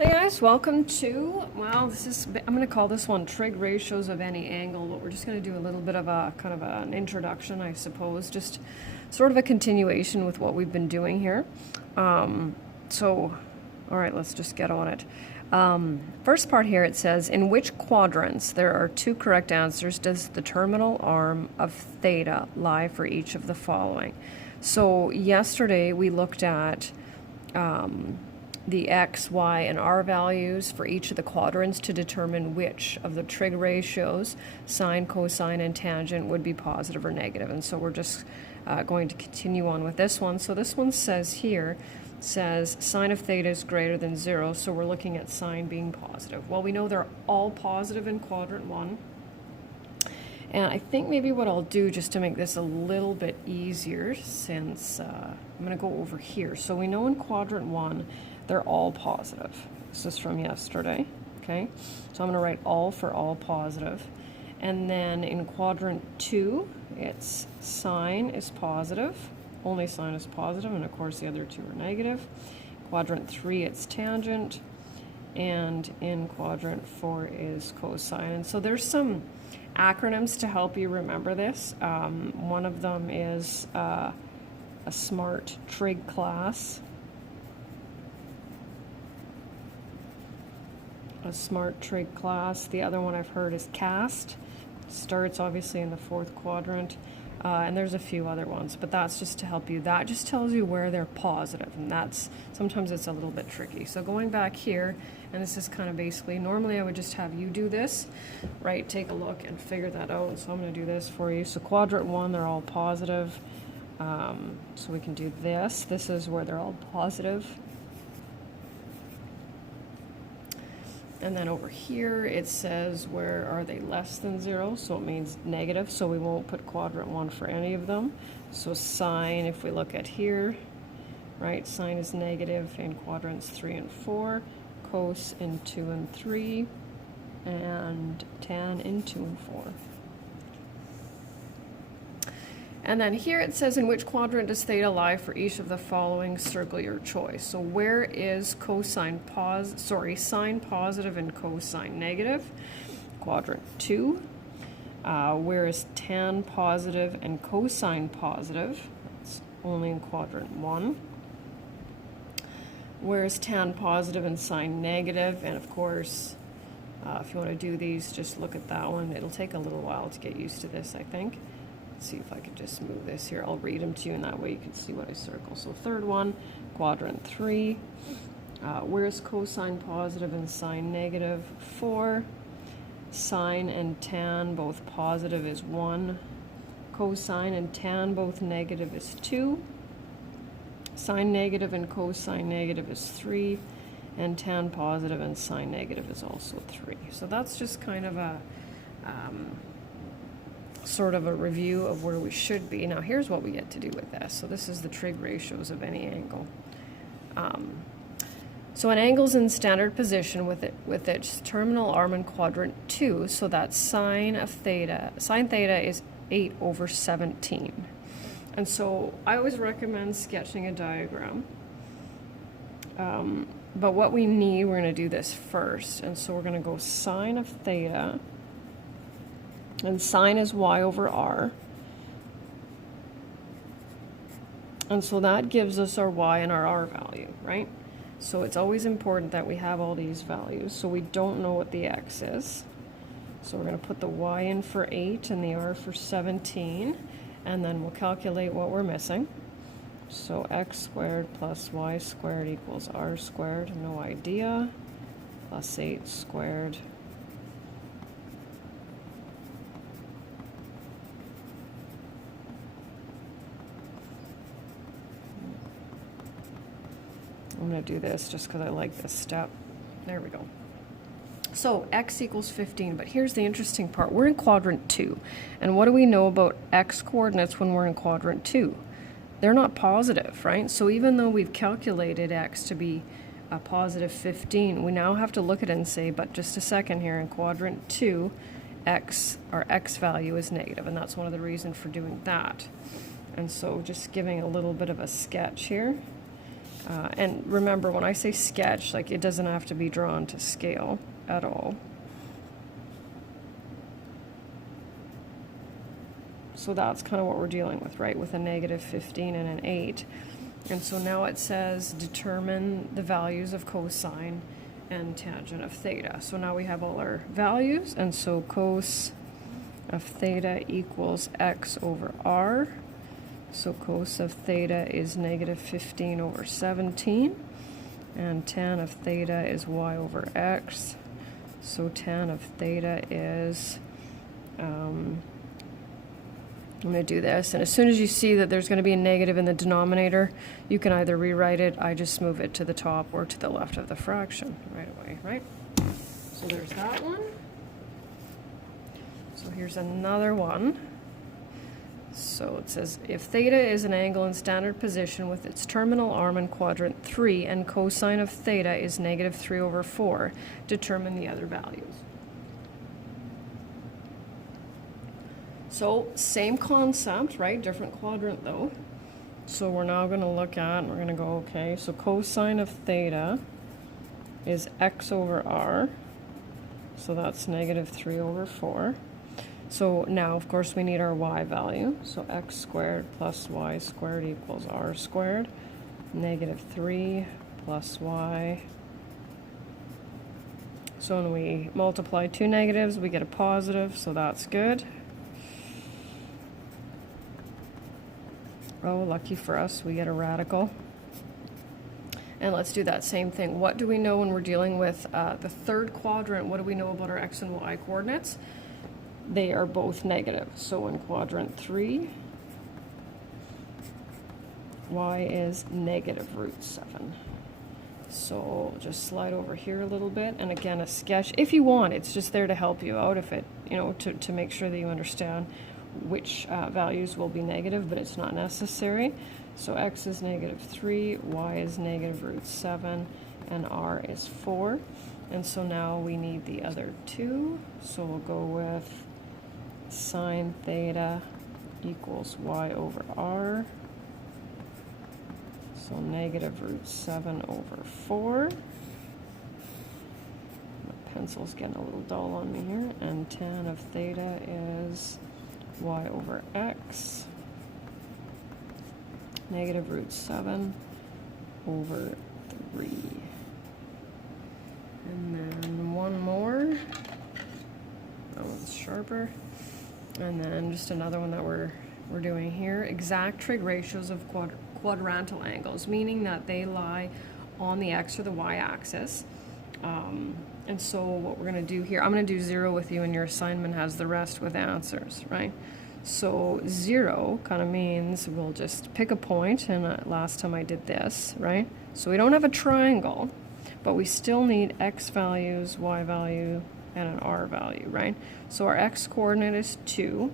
Hey guys, welcome to, I'm going to call this one trig ratios of any angle, but we're just going to do a little bit of a kind of an introduction, I suppose, just sort of a continuation with what we've been doing here. All right, let's just get on it. First part here, it says, in which quadrants, there are two correct answers, does the terminal arm of theta lie for each of the following? So yesterday we looked at the x, y, and r values for each of the quadrants to determine which of the trig ratios, sine, cosine, and tangent, would be positive or negative. And so we're just going to continue on with this one. So this one says sine of theta is greater than 0, so we're looking at sine being positive. Well, we know they're all positive in quadrant 1. And I think maybe what I'll do, just to make this a little bit easier, since I'm going to go over here. So we know in quadrant 1, they're all positive. This is from yesterday, okay? So I'm going to write all for all positive. And then in quadrant 2, it's sine is positive. Only sine is positive, and of course the other two are negative. Quadrant 3, it's tangent. And in quadrant 4 is cosine. And so there's some acronyms to help you remember this. One of them is a smart trig class. A smart trig class. The other one I've heard is cast. Starts obviously in the 4th quadrant. And there's a few other ones, but that's just to help you. That just tells you where they're positive, and sometimes it's a little bit tricky. So going back here, and this is kind of basically, normally I would just have you do this, right? Take a look and figure that out. So I'm going to do this for you. So quadrant 1, they're all positive. So we can do this. This is where they're all positive. And then over here, it says where are they less than 0, so it means negative, so we won't put quadrant 1 for any of them. So sine, if we look at here, right, sine is negative in quadrants 3 and 4, cos in 2 and 3, and tan in 2 and 4. And then here it says, in which quadrant does theta lie for each of the following? Circle your choice. So where is sine positive and cosine negative? Quadrant 2. Where is tan positive and cosine positive? It's only in quadrant 1. Where is tan positive and sine negative? And of course, if you want to do these, just look at that one. It'll take a little while to get used to this, I think. See if I could just move this here. I'll read them to you, and that way you can see what I circle. So third one, quadrant 3. Where's cosine positive and sine negative? 4. Sine and tan both positive is 1. Cosine and tan both negative is 2. Sine negative and cosine negative is 3. And tan positive and sine negative is also 3. So that's just kind of a sort of a review of where we should be. Now here's what we get to do with this. So this is the trig ratios of any angle. So an angle's in standard position with its terminal arm in quadrant 2, so that sine theta is 8 over 17. And so I always recommend sketching a diagram. But what we need, we're going to do this first. And so we're going to go sine of theta, and sine is y over r. And so that gives us our y and our r value, right? So it's always important that we have all these values. So we don't know what the x is. So we're going to put the y in for 8 and the r for 17. And then we'll calculate what we're missing. So x squared plus y squared equals r squared, no idea, plus 8 squared. I'm going to do this just because I like this step. There we go. So x equals 15, but here's the interesting part. We're in quadrant 2, and what do we know about x coordinates when we're in quadrant 2? They're not positive, right? So even though we've calculated x to be a positive 15, we now have to look at it and say, but just a second here, in quadrant 2, our x value is negative, and that's one of the reasons for doing that. And so just giving a little bit of a sketch here. And remember, when I say sketch, like it doesn't have to be drawn to scale at all. So that's kind of what we're dealing with, right? With a negative 15 and an 8. And so now it says determine the values of cosine and tangent of theta. So now we have all our values, and so cos of theta equals x over r. So cos of theta is negative 15 over 17, and tan of theta is y over x. So tan of theta is, I'm going to do this, and as soon as you see that there's going to be a negative in the denominator, you can either rewrite it, I just move it to the top or to the left of the fraction right away, right? So there's that one. So here's another one. So it says, if theta is an angle in standard position with its terminal arm in quadrant 3 and cosine of theta is negative 3 over 4, determine the other values. So same concept, right? Different quadrant though. So we're now going to look at, we're going to go, okay, so cosine of theta is x over r. So that's negative 3 over 4. So now, of course, we need our y value. So x squared plus y squared equals r squared. Negative 3 plus y. So when we multiply two negatives, we get a positive, so that's good. Oh, lucky for us, we get a radical. And let's do that same thing. What do we know when we're dealing with the third quadrant? What do we know about our x and y coordinates? They are both negative. So in quadrant 3, y is negative root 7. So just slide over here a little bit. And again, a sketch, if you want, it's just there to help you out if it, you know, to make sure that you understand which values will be negative, but it's not necessary. So x is negative 3, y is negative root 7, and r is 4. And so now we need the other two. So we'll go with sine theta equals y over r. So negative root 7 over 4. My pencil's getting a little dull on me here. And tan of theta is y over x. Negative root 7 over 3. And then one more. That one's sharper. And then just another one that we're doing here. Exact trig ratios of quadrantal angles, meaning that they lie on the x or the y axis. And so what we're going to do here, I'm going to do 0 with you, and your assignment has the rest with answers, right? So 0 kind of means we'll just pick a point, and last time I did this, right? So we don't have a triangle, but we still need x values, y value, and an r value, right? So our x coordinate is 2,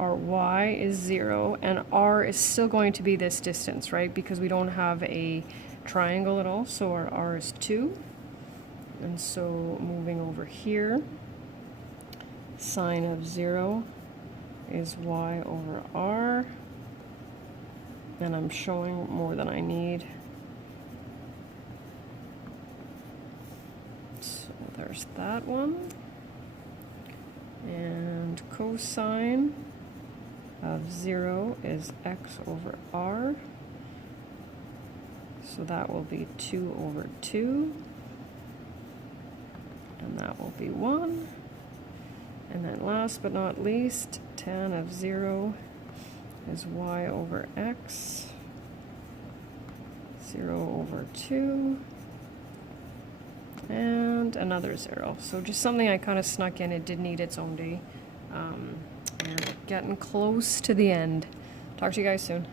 our y is 0, and r is still going to be this distance, right? Because we don't have a triangle at all, so our r is 2. And so moving over here, sine of 0 is y over r, and I'm showing more than I need. So there's that one. And cosine of 0 is x over r. So that will be 2 over 2. And that will be 1. And then last but not least, tan of 0 is y over x. 0 over 2. And another 0. So just something I kind of snuck in. It did need its own day. We're getting close to the end. Talk to you guys soon.